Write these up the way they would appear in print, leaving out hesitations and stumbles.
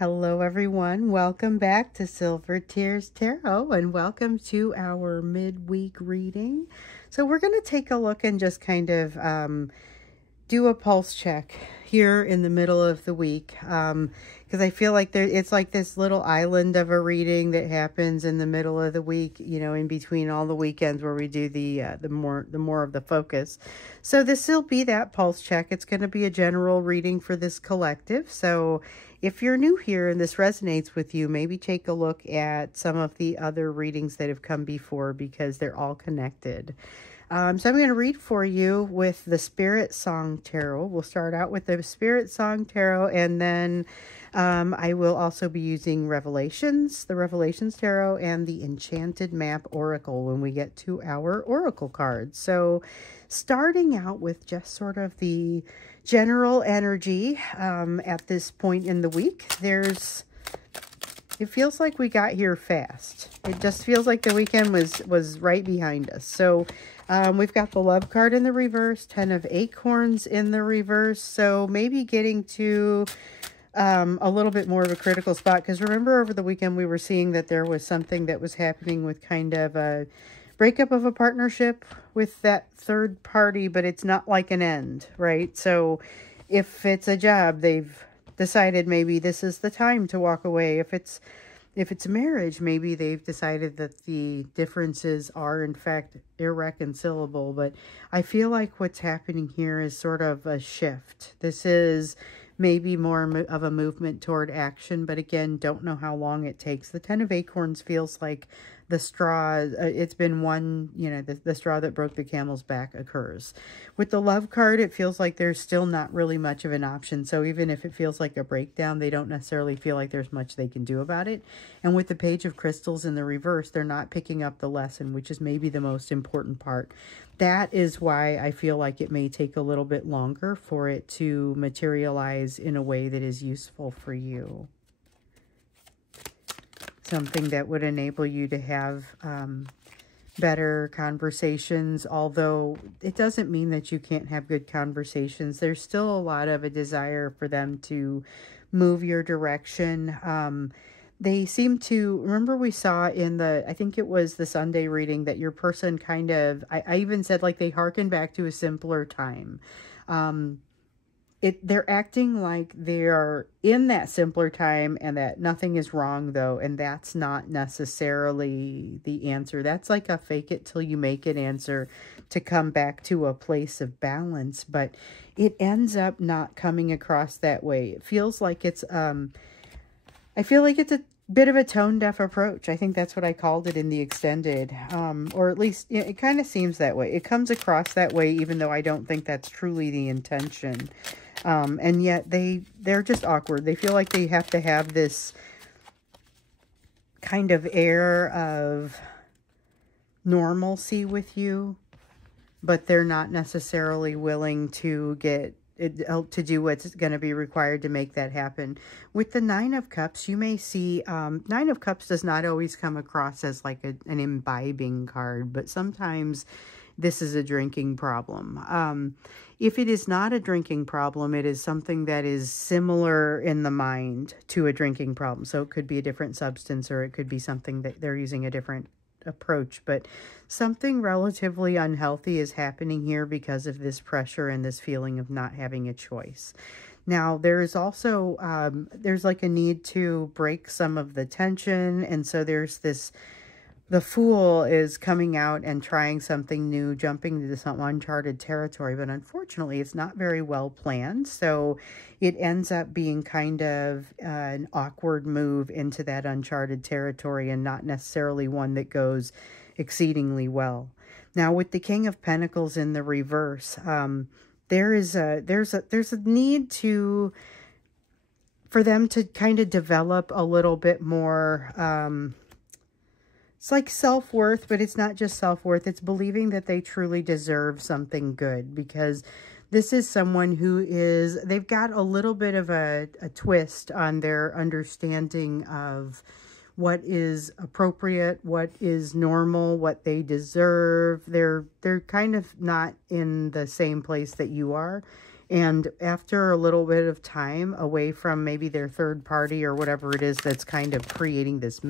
Hello everyone, welcome back to Silver Tears Tarot and welcome to our midweek reading. So we're going to take a look and just kind of do a pulse check here in the middle of the week, because I feel like it's like this little island of a reading that happens in the middle of the week, you know, in between all the weekends where we do the more of the focus. So this will be that pulse check. It's going to be a general reading for this collective. So if you're new here and this resonates with you, maybe take a look at some of the other readings that have come before because they're all connected. So I'm going to read for you with the Spirit Song Tarot. We'll start out with the Spirit Song Tarot, and then I will also be using Revelations, the Revelations Tarot, and the Enchanted Map Oracle when we get to our Oracle cards. So starting out with just sort of the general energy at this point in the week, it feels like we got here fast. It just feels like the weekend was right behind us. So we've got the Love card in the reverse, 10 of Acorns in the reverse. So maybe getting to a little bit more of a critical spot. Because remember over the weekend we were seeing that there was something that was happening with kind of a breakup of a partnership with that third party, but it's not like an end, right? So if it's a job, they've decided maybe this is the time to walk away. If it's a marriage, maybe they've decided that the differences are in fact irreconcilable. But I feel like what's happening here is sort of a shift. This is maybe more of a movement toward action, but again, don't know how long it takes. The 10 of Acorns feels like the straw, it's been one, you know, the straw that broke the camel's back occurs. With the Love card, it feels like there's still not really much of an option. So even if it feels like a breakdown, they don't necessarily feel like there's much they can do about it. And with the Page of Crystals in the reverse, they're not picking up the lesson, which is maybe the most important part. That is why I feel like it may take a little bit longer for it to materialize in a way that is useful for you. Something that would enable you to have better conversations, although it doesn't mean that you can't have good conversations. There's still a lot of a desire for them to move your direction. They seem to, remember we saw in the, I think it was the Sunday reading, that your person kind of, I even said like they hearken back to a simpler time. They're acting like they're in that simpler time and that nothing is wrong though. And that's not necessarily the answer. That's like a fake it till you make it answer to come back to a place of balance. But it ends up not coming across that way. It feels like it's, I feel like it's a bit of a tone-deaf approach. I think that's what I called it in the extended, or at least it kind of seems that way. It comes across that way, even though I don't think that's truly the intention. And yet they're just awkward. They feel like they have to have this kind of air of normalcy with you, but they're not necessarily willing to to do what's going to be required to make that happen. With the Nine of Cups, you may see, Nine of Cups does not always come across as like an imbibing card, but sometimes this is a drinking problem. If it is not a drinking problem, it is something that is similar in the mind to a drinking problem. So it could be a different substance, or it could be something that they're using a different approach, but something relatively unhealthy is happening here because of this pressure and this feeling of not having a choice. Now, there is also, there's like a need to break some of the tension. And so there's this, the Fool is coming out and trying something new, jumping into some uncharted territory, but unfortunately it's not very well planned. So it ends up being kind of an awkward move into that uncharted territory and not necessarily one that goes exceedingly well. Now with the King of Pentacles in the reverse, there's a need for them to kind of develop a little bit more, it's like self-worth, but it's not just self-worth. It's believing that they truly deserve something good, because this is someone who is, they've got a little bit of a twist on their understanding of what is appropriate, what is normal, what they deserve. They're kind of not in the same place that you are. And after a little bit of time away from maybe their third party or whatever it is that's kind of creating this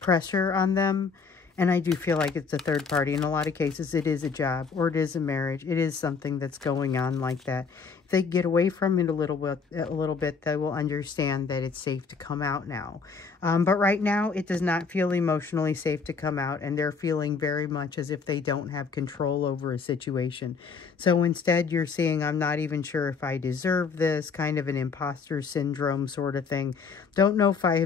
pressure on them, and I do feel like it's a third party. In a lot of cases, it is a job or it is a marriage. It is something that's going on like that. If they get away from it a little bit, they will understand that it's safe to come out now. But right now, it does not feel emotionally safe to come out, and they're feeling very much as if they don't have control over a situation. So instead, you're seeing, I'm not even sure if I deserve this, kind of an imposter syndrome sort of thing. Don't know if I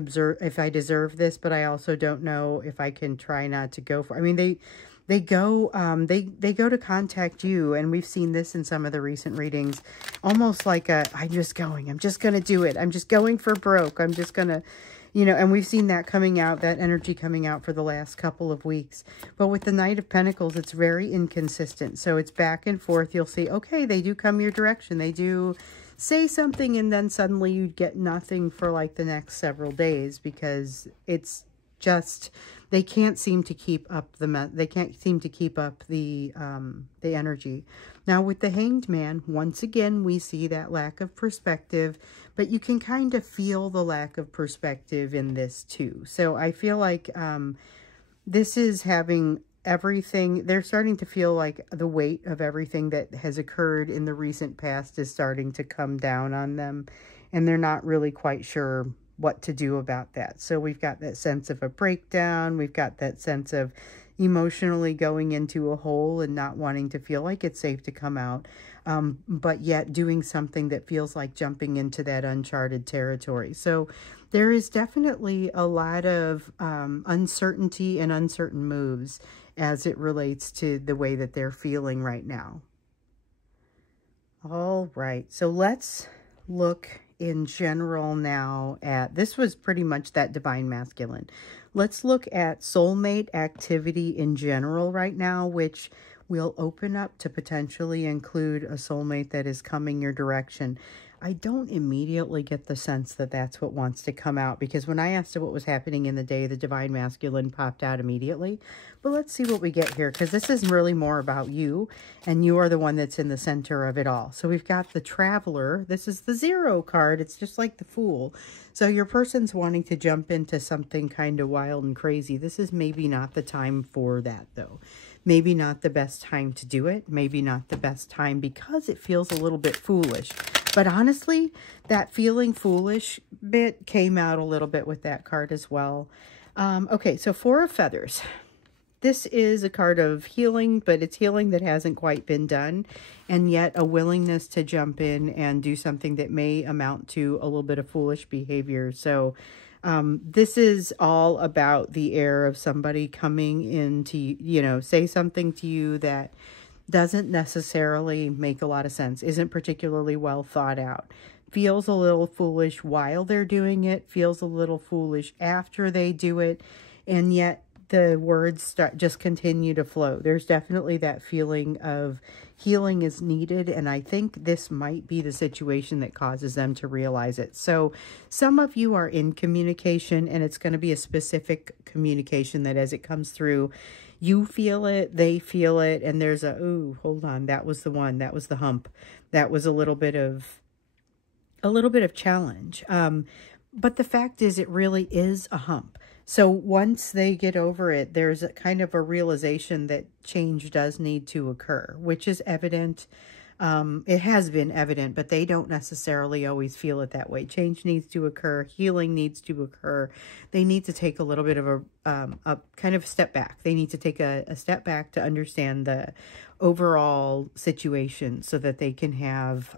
deserve this, but I also don't know if I can try not to go for. I mean, they go to contact you, and we've seen this in some of the recent readings, almost like I'm just going to do it. I'm just going for broke. I'm just going to, you know, and we've seen that coming out, that energy coming out for the last couple of weeks. But with the Knight of Pentacles, it's very inconsistent. So it's back and forth. You'll see, okay, they do come your direction. They do say something, and then suddenly you get nothing for like the next several days, because it's just, they can't seem to keep up the energy. Now with the Hanged Man, once again, we see that lack of perspective, but you can kind of feel the lack of perspective in this too. So I feel like this is having everything, they're starting to feel like the weight of everything that has occurred in the recent past is starting to come down on them, and they're not really quite sure what to do about that. So we've got that sense of a breakdown. We've got that sense of emotionally going into a hole and not wanting to feel like it's safe to come out, but yet doing something that feels like jumping into that uncharted territory. So there is definitely a lot of uncertainty and uncertain moves as it relates to the way that they're feeling right now. All right, so let's look in general now at, this was pretty much that Divine Masculine. Let's look at soulmate activity in general right now, which will open up to potentially include a soulmate that is coming your direction. I don't immediately get the sense that that's what wants to come out, because when I asked what was happening in the day, the Divine Masculine popped out immediately. But let's see what we get here, because this is really more about you, and you are the one that's in the center of it all. So we've got the Traveler. This is the 0 card. It's just like the Fool. So your person's wanting to jump into something kind of wild and crazy. This is maybe not the time for that, though. Maybe not the best time to do it. Maybe not the best time because it feels a little bit foolish. But honestly, that feeling foolish bit came out a little bit with that card as well. Okay, so 4 of Feathers. This is a card of healing, but it's healing that hasn't quite been done, and yet a willingness to jump in and do something that may amount to a little bit of foolish behavior. So this is all about the air of somebody coming in to, you know, say something to you that doesn't necessarily make a lot of sense, isn't particularly well thought out, feels a little foolish while they're doing it, feels a little foolish after they do it, and yet the words just continue to flow. There's definitely that feeling of healing is needed, and I think this might be the situation that causes them to realize it. So some of you are in communication, and it's going to be a specific communication that as it comes through, you feel it, they feel it, and there's a, ooh, hold on, that was the one, that was the hump. That was a little bit of challenge. But the fact is, it really is a hump. So once they get over it, there's a kind of a realization that change does need to occur, which is evident. It has been evident, but they don't necessarily always feel it that way. Change needs to occur. Healing needs to occur. They need to take a little bit of a kind of step back. They need to take a step back to understand the overall situation so that they can have...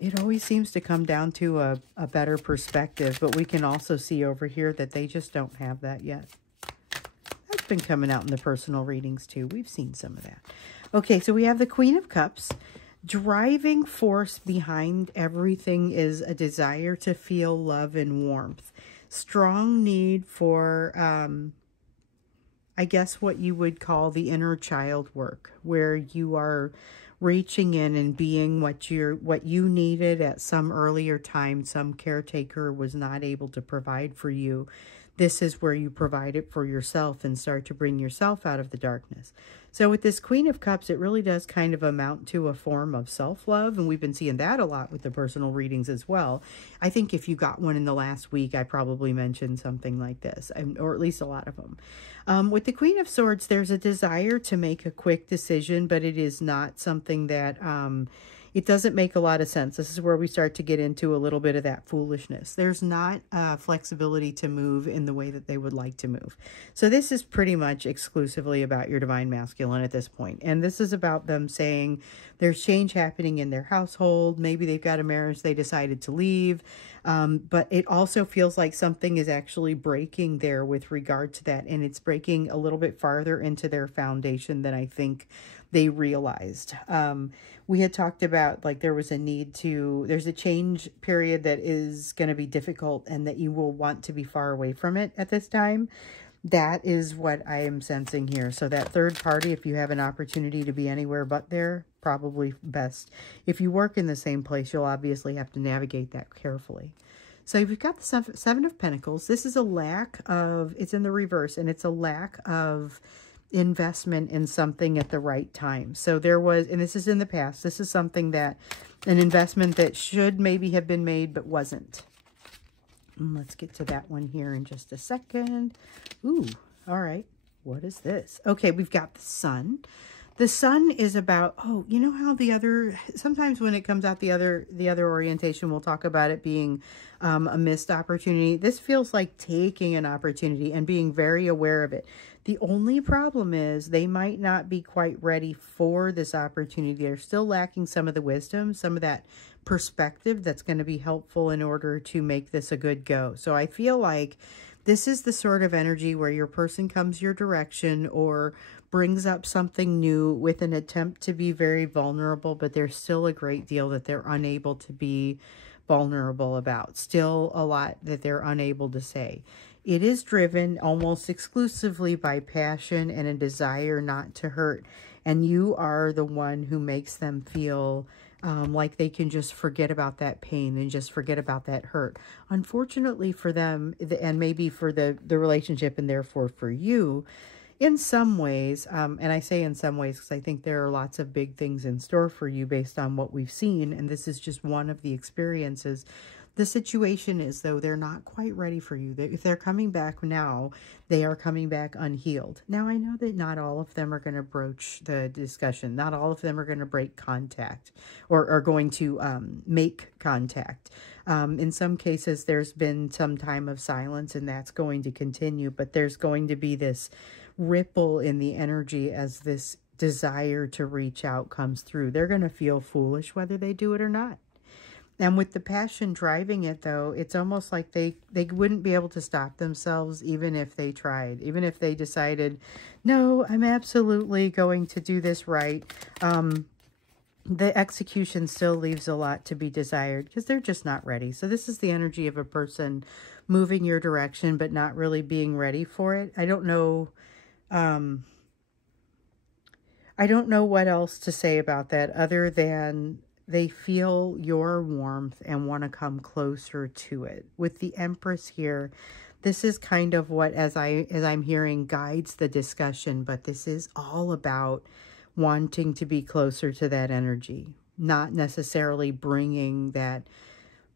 it always seems to come down to a better perspective, but we can also see over here that they just don't have that yet. That's been coming out in the personal readings too. We've seen some of that. Okay, so we have the Queen of Cups. Driving force behind everything is a desire to feel love and warmth. Strong need for, I guess what you would call the inner child work, where you are reaching in and being what you needed at some earlier time. Some caretaker was not able to provide for you. this is where you provide it for yourself and start to bring yourself out of the darkness. So with this Queen of Cups, it really does kind of amount to a form of self-love, and we've been seeing that a lot with the personal readings as well. I think if you got one in the last week, I probably mentioned something like this, or at least a lot of them. With the Queen of Swords, there's a desire to make a quick decision, but it is not something that... it doesn't make a lot of sense. This is where we start to get into a little bit of that foolishness. There's not flexibility to move in the way that they would like to move. So this is pretty much exclusively about your divine masculine at this point. And this is about them saying there's change happening in their household. Maybe they've got a marriage they decided to leave. But it also feels like something is actually breaking there with regard to that. And it's breaking a little bit farther into their foundation than I think they realized. We had talked about like there's a change period that is going to be difficult and that you will want to be far away from it at this time. That is what I am sensing here. So that third party, if you have an opportunity to be anywhere but there, probably best. If you work in the same place, you'll obviously have to navigate that carefully. So you've got the Seven of Pentacles. This is a lack of, it's in the reverse, and it's a lack of investment in something at the right time. So there was, and this is in the past, this is something that, an investment that should maybe have been made but wasn't. Let's get to that one here in just a second. Ooh, all right. What is this? Okay, we've got the Sun. The Sun is about, oh, you know how sometimes when it comes out the other orientation, we'll talk about it being a missed opportunity. This feels like taking an opportunity and being very aware of it. The only problem is they might not be quite ready for this opportunity. They're still lacking some of the wisdom, some of that perspective that's going to be helpful in order to make this a good go. So I feel like this is the sort of energy where your person comes your direction or brings up something new with an attempt to be very vulnerable, but there's still a great deal that they're unable to be vulnerable about. Still a lot that they're unable to say. It is driven almost exclusively by passion and a desire not to hurt. And you are the one who makes them feel like they can just forget about that pain and just forget about that hurt. Unfortunately for them, and maybe for the relationship and therefore for you, in some ways, and I say in some ways because I think there are lots of big things in store for you based on what we've seen, and this is just one of the experiences. The situation is, though, they're not quite ready for you. If they're coming back now, they are coming back unhealed. Now, I know that not all of them are going to broach the discussion. Not all of them are going to break contact or are going to make contact. In some cases, there's been some time of silence, and that's going to continue. But there's going to be this ripple in the energy as this desire to reach out comes through. They're going to feel foolish whether they do it or not. And with the passion driving it, though, it's almost like they wouldn't be able to stop themselves even if they tried. Even if they decided, no, I'm absolutely going to do this right. The execution still leaves a lot to be desired because they're just not ready. So this is the energy of a person moving your direction but not really being ready for it. I don't know what else to say about that other than they feel your warmth and want to come closer to it. With the Empress here, this is kind of what, as I'm hearing, guides the discussion, but this is all about wanting to be closer to that energy, not necessarily bringing that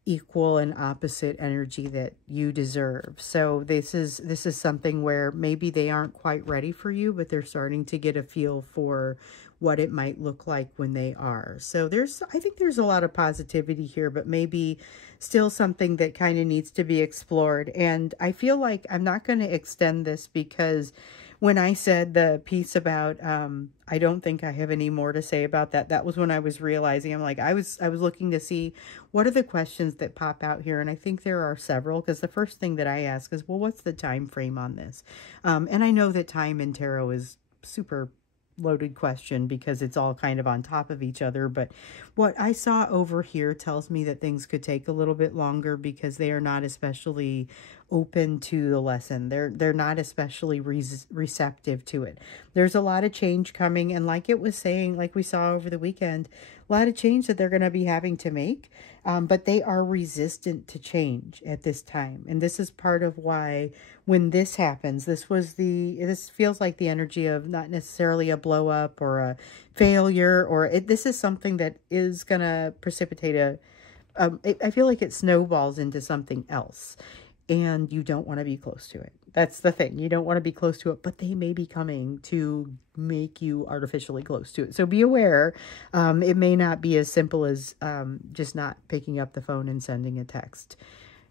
equal and opposite energy that you deserve. So this is something where maybe they aren't quite ready for you, but they're starting to get a feel for what it might look like when they are. So I think there's a lot of positivity here, but maybe still something that kind of needs to be explored. And I feel like I'm not going to extend this because when I said the piece about, I don't think I have any more to say about that. That was when I was realizing, I'm like, I was looking to see what are the questions that pop out here. And I think there are several, because the first thing that I ask is, well, what's the time frame on this? And I know that time in tarot is super loaded question because it's all kind of on top of each other, but what I saw over here tells me that things could take a little bit longer because they are not especially open to the lesson. They're not especially receptive to it. There's a lot of change coming, and like it was saying, like we saw over the weekend, a lot of change that they're going to be having to make, but they are resistant to change at this time. And this is part of why when this happens, this feels like the energy of not necessarily a blow up or a failure, or this is something that is going to precipitate I feel like it snowballs into something else, and you don't want to be close to it. That's the thing. You don't want to be close to it, but they may be coming to make you artificially close to it. So be aware. It may not be as simple as just not picking up the phone and sending a text.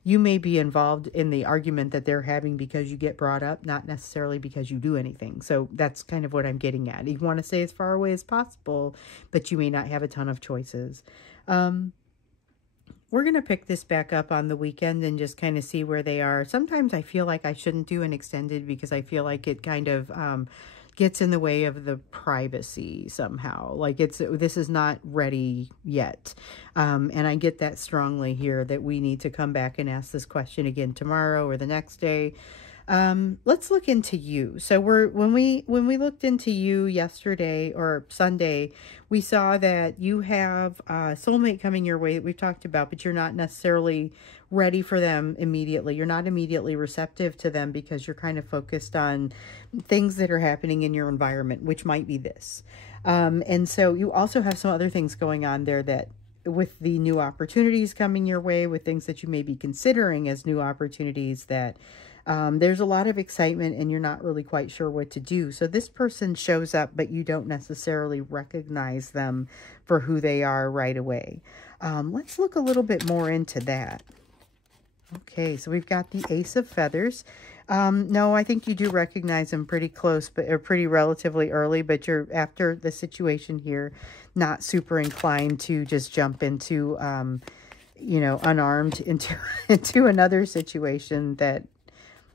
You may be involved in the argument that they're having because you get brought up, not necessarily because you do anything. So that's kind of what I'm getting at. You want to stay as far away as possible, but you may not have a ton of choices. We're going to pick this back up on the weekend and just kind of see where they are. Sometimes I feel like I shouldn't do an extended because I feel like it kind of gets in the way of the privacy somehow. Like this is not ready yet. And I get that strongly here that we need to come back and ask this question again tomorrow or the next day. Let's look into you. So when we looked into you yesterday or Sunday, we saw that you have a soulmate coming your way that we've talked about, but you're not necessarily ready for them immediately. You're not immediately receptive to them because you're kind of focused on things that are happening in your environment, which might be this. And so you also have some other things going on there that with the new opportunities coming your way, with things that you may be considering as new opportunities, that there's a lot of excitement and you're not really quite sure what to do. So this person shows up, but you don't necessarily recognize them for who they are right away. Let's look a little bit more into that. Okay, so we've got the Ace of Feathers. No, I think you do recognize them pretty close, but or pretty relatively early, but you're, after the situation here, not super inclined to just jump into, you know, unarmed into another situation that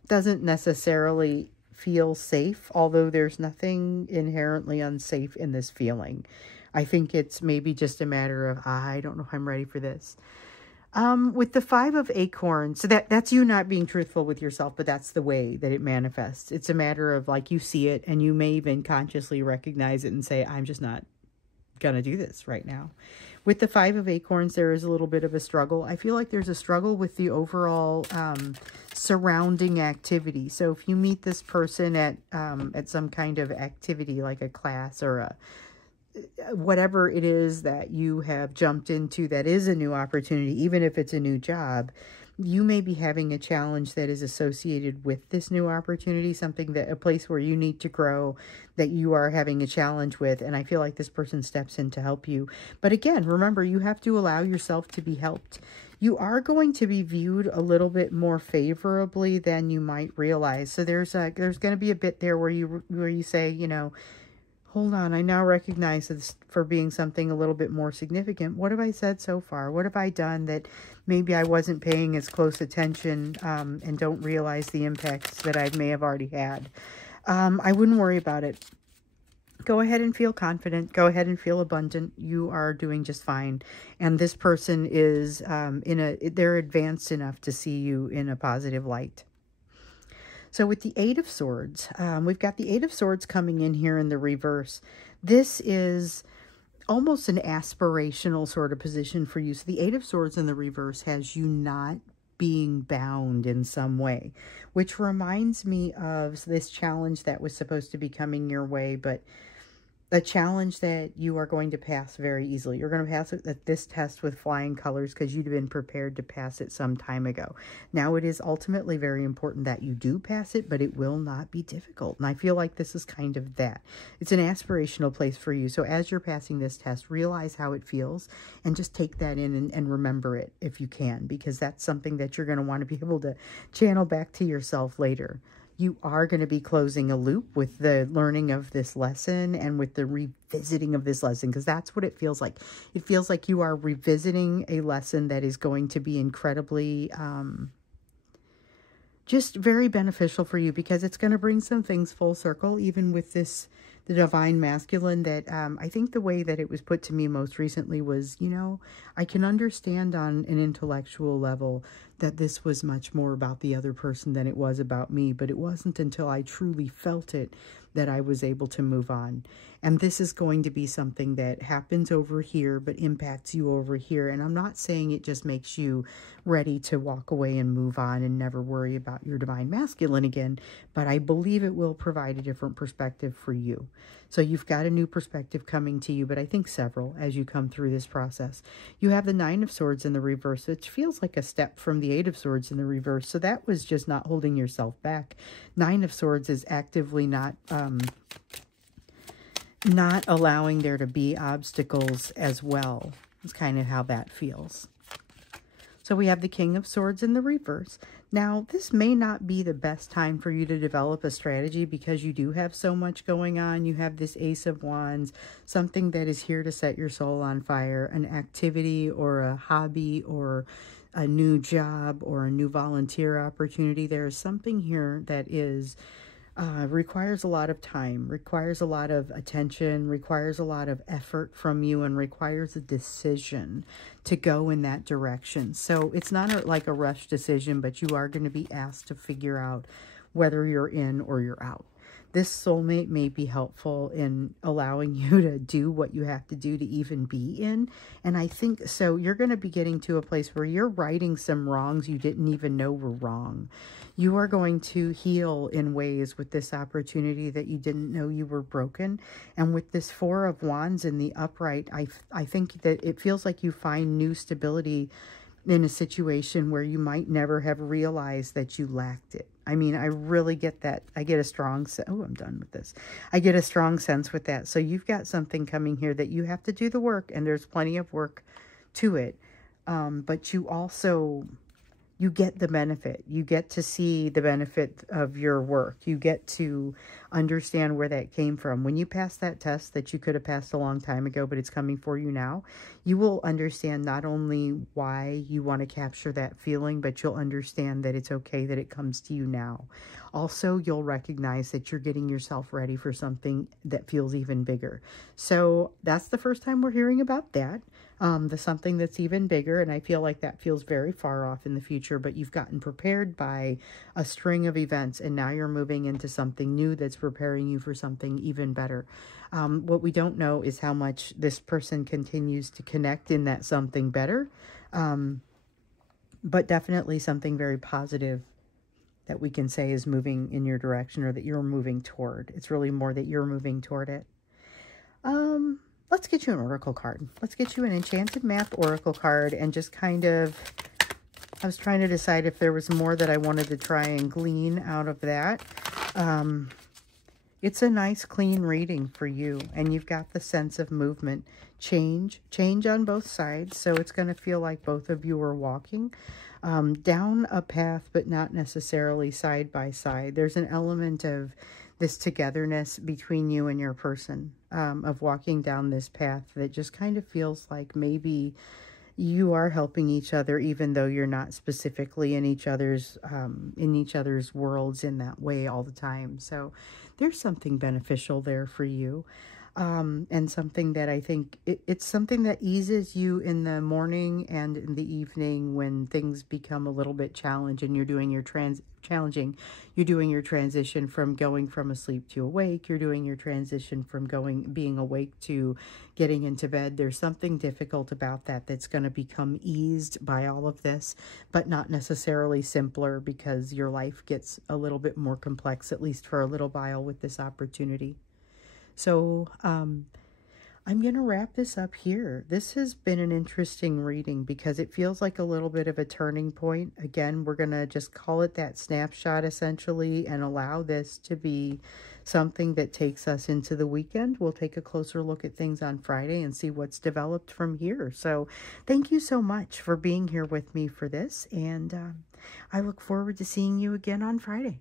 doesn't necessarily feel safe, although there's nothing inherently unsafe in this feeling. I think it's maybe just a matter of, I don't know if I'm ready for this. With the Five of Acorns, so that's you not being truthful with yourself, but that's the way that it manifests. It's a matter of, like, you see it and you may even consciously recognize it and say, I'm just not gonna do this right now. With the Five of Acorns, there is a little bit of a struggle. I feel like there's a struggle with the overall surrounding activity. So if you meet this person at some kind of activity, like a class or whatever it is that you have jumped into that is a new opportunity, even if it's a new job, you may be having a challenge that is associated with this new opportunity, something that, a place where you need to grow, that you are having a challenge with. And I feel like this person steps in to help you. But again, remember, you have to allow yourself to be helped. You are going to be viewed a little bit more favorably than you might realize. So there's going to be a bit there where you say, you know, hold on, I now recognize this for being something a little bit more significant. What have I said so far? What have I done that maybe I wasn't paying as close attention and don't realize the impacts that I may have already had? I wouldn't worry about it. Go ahead and feel confident. Go ahead and feel abundant. You are doing just fine. And this person is they're advanced enough to see you in a positive light. So with the Eight of Swords, we've got the Eight of Swords coming in here in the reverse. This is almost an aspirational sort of position for you. So the Eight of Swords in the reverse has you not being bound in some way, which reminds me of this challenge that was supposed to be coming your way, but a challenge that you are going to pass very easily. You're going to pass this test with flying colors because you'd been prepared to pass it some time ago. Now it is ultimately very important that you do pass it, but it will not be difficult. And I feel like this is kind of that. It's an aspirational place for you. So as you're passing this test, realize how it feels and just take that in and remember it if you can, because that's something that you're going to want to be able to channel back to yourself later. You are going to be closing a loop with the learning of this lesson and with the revisiting of this lesson, because that's what it feels like. It feels like you are revisiting a lesson that is going to be incredibly, just very beneficial for you, because it's going to bring some things full circle, even with this the divine masculine, that I think the way that it was put to me most recently was, you know, I can understand on an intellectual level that this was much more about the other person than it was about me, but it wasn't until I truly felt it that I was able to move on. And this is going to be something that happens over here, but impacts you over here. And I'm not saying it just makes you ready to walk away and move on and never worry about your divine masculine again, but I believe it will provide a different perspective for you. So you've got a new perspective coming to you, but I think several as you come through this process. You have the Nine of Swords in the reverse, which feels like a step from the Eight of Swords in the reverse. So that was just not holding yourself back. Nine of Swords is actively not allowing there to be obstacles as well. It's kind of how that feels. So we have the King of Swords in the reverse. Now, this may not be the best time for you to develop a strategy because you do have so much going on. You have this Ace of Wands, something that is here to set your soul on fire, an activity or a hobby or a new job or a new volunteer opportunity. There is something here that is requires a lot of time, requires a lot of attention, requires a lot of effort from you, and requires a decision to go in that direction. So it's not like a rush decision, but you are going to be asked to figure out whether you're in or you're out. This soulmate may be helpful in allowing you to do what you have to do to even be in. And I think so you're going to be getting to a place where you're righting some wrongs you didn't even know were wrong. You are going to heal in ways with this opportunity that you didn't know you were broken. And with this Four of Wands in the upright, I think that it feels like you find new stability in a situation where you might never have realized that you lacked it. I mean, I really get that. I get a strong sense. Oh, I'm done with this. I get a strong sense with that. So you've got something coming here that you have to do the work, and there's plenty of work to it. But you also, you get the benefit. You get to see the benefit of your work. You get to understand where that came from. When you pass that test that you could have passed a long time ago, but it's coming for you now, you will understand not only why you want to capture that feeling, but you'll understand that it's okay that it comes to you now. Also, you'll recognize that you're getting yourself ready for something that feels even bigger. So that's the first time we're hearing about that. The something that's even bigger, and I feel like that feels very far off in the future, but you've gotten prepared by a string of events, and now you're moving into something new that's preparing you for something even better. What we don't know is how much this person continues to connect in that something better, but definitely something very positive that we can say is moving in your direction, or that you're moving toward. It's really more that you're moving toward it. Let's get you an oracle card. Let's get you an Enchanted Map oracle card, and just kind of, I was trying to decide if there was more that I wanted to try and glean out of that. It's a nice, clean reading for you, and you've got the sense of movement, change on both sides. So it's going to feel like both of you are walking down a path, but not necessarily side by side. There's an element of this togetherness between you and your person, of walking down this path that just kind of feels like maybe you are helping each other, even though you're not specifically in each other's worlds in that way all the time. So there's something beneficial there for you. And something that I think it's something that eases you in the morning and in the evening when things become a little bit challenging. You're doing your transition from going from asleep to awake. You're doing your transition from being awake to getting into bed. There's something difficult about that that's going to become eased by all of this, but not necessarily simpler, because your life gets a little bit more complex, at least for a little while, with this opportunity. So I'm going to wrap this up here. This has been an interesting reading because it feels like a little bit of a turning point. Again, we're going to just call it that snapshot essentially, and allow this to be something that takes us into the weekend. We'll take a closer look at things on Friday and see what's developed from here. So thank you so much for being here with me for this, and I look forward to seeing you again on Friday.